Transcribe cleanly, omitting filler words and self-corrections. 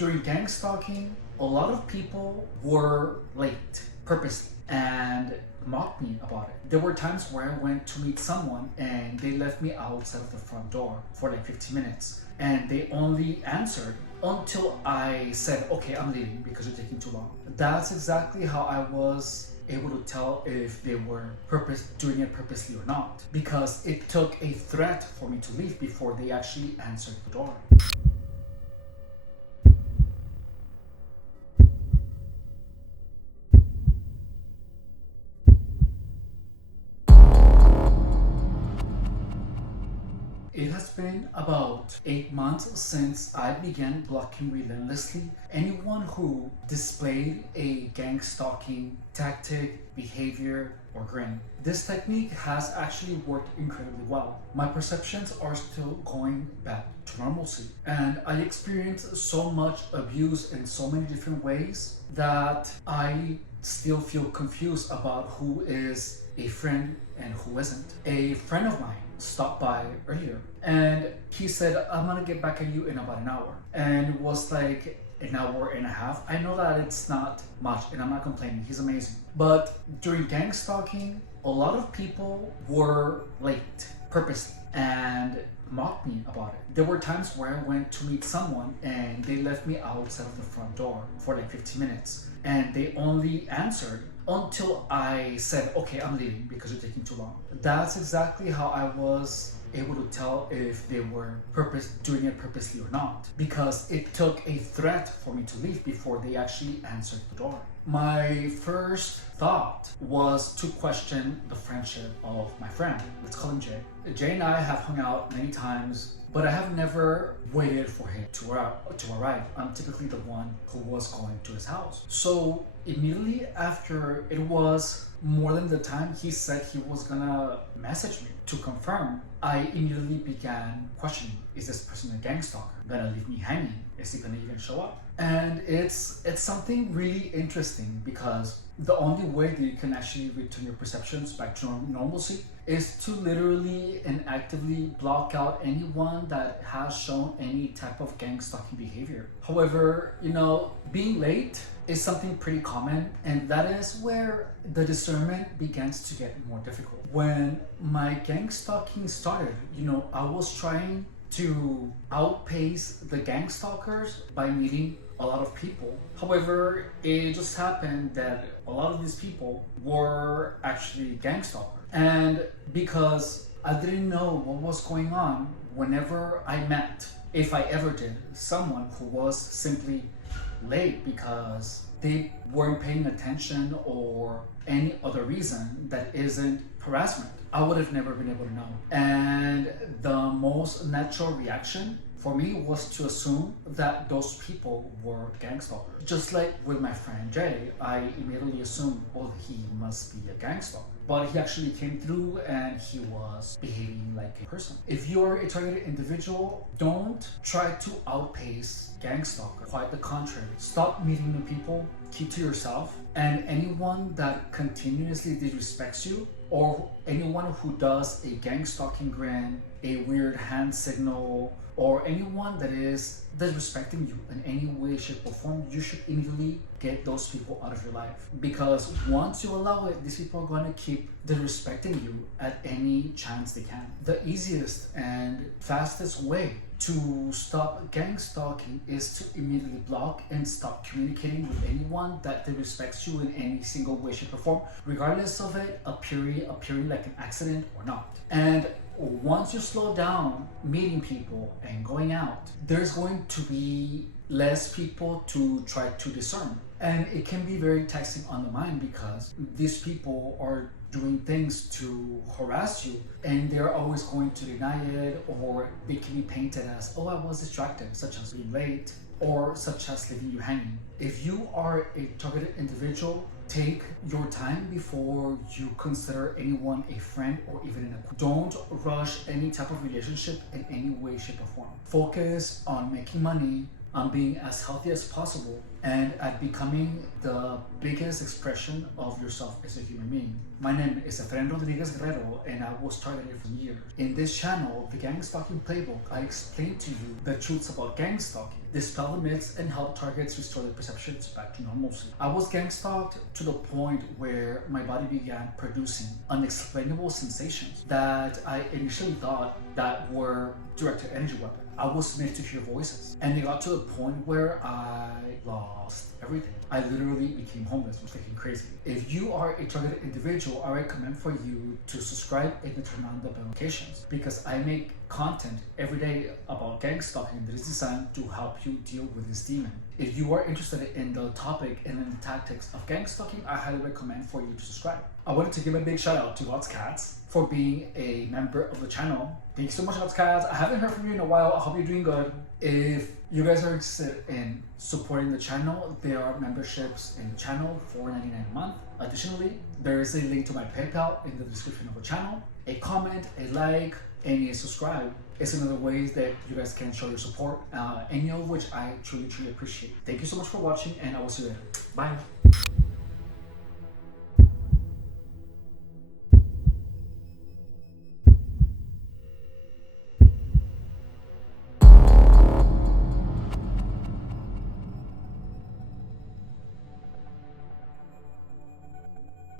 During gang stalking, a lot of people were late purposely and mocked me about it. There were times where I went to meet someone and they left me outside of the front door for like 15 minutes and they only answered until I said, okay, I'm leaving because you're taking too long. That's exactly how I was able to tell if they were doing it purposely or not, because it took a threat for me to leave before they actually answered the door. It has been about 8 months since I began blocking relentlessly anyone who displayed a gang stalking tactic, behavior, or grin. This technique has actually worked incredibly well. My perceptions are still going back to normalcy, and I experienced so much abuse in so many different ways that I still feel confused about who is a friend and who isn't. A friend of mine stopped by earlier and he said, I'm gonna get back at you in about an hour, and it was like an hour and a half. I know that it's not much and I'm not complaining, he's amazing, but during gang stalking a lot of people were late purposely and mocked me about it. There were times where I went to meet someone and they left me outside of the front door for like 15 minutes and they only answered until I said, okay, I'm leaving because you're taking too long. That's exactly how I was able to tell if they were doing it purposely or not, because it took a threat for me to leave before they actually answered the door. My first thought was to question the friendship of my friend. Let's call him Jay. Jay and I have hung out many times, but I have never waited for him to arrive. I'm typically the one who was going to his house. So immediately after, it was more than the time he said he was gonna message me to confirm, I immediately began questioning, is this person a gang stalker? Gonna leave me hanging? Is he gonna even show up? And it's something really interesting, because the only way that you can actually return your perceptions back to normalcy is to literally and actively block out anyone that has shown any type of gang stalking behavior. However, being late is something pretty common, and that is where the discernment begins to get more difficult. When my gang stalking started, I was trying to outpace the gang stalkers by meeting a lot of people. However, it just happened that a lot of these people were actually gang stalkers. And because I didn't know what was going on, whenever I met, if I ever did, someone who was simply late because they weren't paying attention or any other reason that isn't harassment, I would have never been able to know. And the most natural reaction for me was to assume that those people were gang stalkers. Just like with my friend Jay, I immediately assumed, well, he must be a gang stalker. But he actually came through and he was behaving like a person. If you're a targeted individual, don't try to outpace gang stalker. Quite the contrary. Stop meeting new people, keep to yourself, and anyone that continuously disrespects you, or anyone who does a gang stalking grin, a weird hand signal, or anyone that is disrespecting you in any way, shape, or form, you should immediately get those people out of your life. Because once you allow it, these people are going to keep disrespecting you at any chance they can. The easiest and fastest way to stop gang stalking is to immediately block and stop communicating with anyone that disrespects you in any single way, shape, or form, regardless of it appearing like an accident or not. And once you slow down meeting people and going out, there's going to be less people to try to discern. And it can be very taxing on the mind, because these people are doing things to harass you and they're always going to deny it, or they can be painted as, oh, I was distracted, such as being late, or such as leaving you hanging. If you are a targeted individual, take your time before you consider anyone a friend or even an acquaintance. Don't rush any type of relationship in any way, shape, or form. Focus on making money, on being as healthy as possible, and at becoming the biggest expression of yourself as a human being. My name is Efrain Rodriguez Guerrero, and I was targeted for years. In this channel, the Gang Stalking Playbook, I explain to you the truths about gang stalking, dispel the myths, and help targets restore their perceptions back to normalcy. I was gang stalked to the point where my body began producing unexplainable sensations that I initially thought that were directed energy weapons. I was made to hear voices, and it got to the point where I lost everything. I literally became homeless. It was freaking crazy. If you are a targeted individual, I recommend for you to subscribe and to turn on the notifications, because I make content every day about gang stalking that is designed to help you deal with this demon. If you are interested in the topic and in the tactics of gang stalking, I highly recommend for you to subscribe. I wanted to give a big shout out to God's Cats for being a member of the channel. Thank you so much, God's Cats. I haven't heard from you in a while. I hope you're doing good. If you guys are interested in supporting the channel, there are memberships in the channel for $4.99 a month. Additionally, there is a link to my PayPal in the description of the channel. A comment, a like, and a subscribe is another ways that you guys can show your support, any of which I truly appreciate. Thank you so much for watching, and I will see you later. Bye.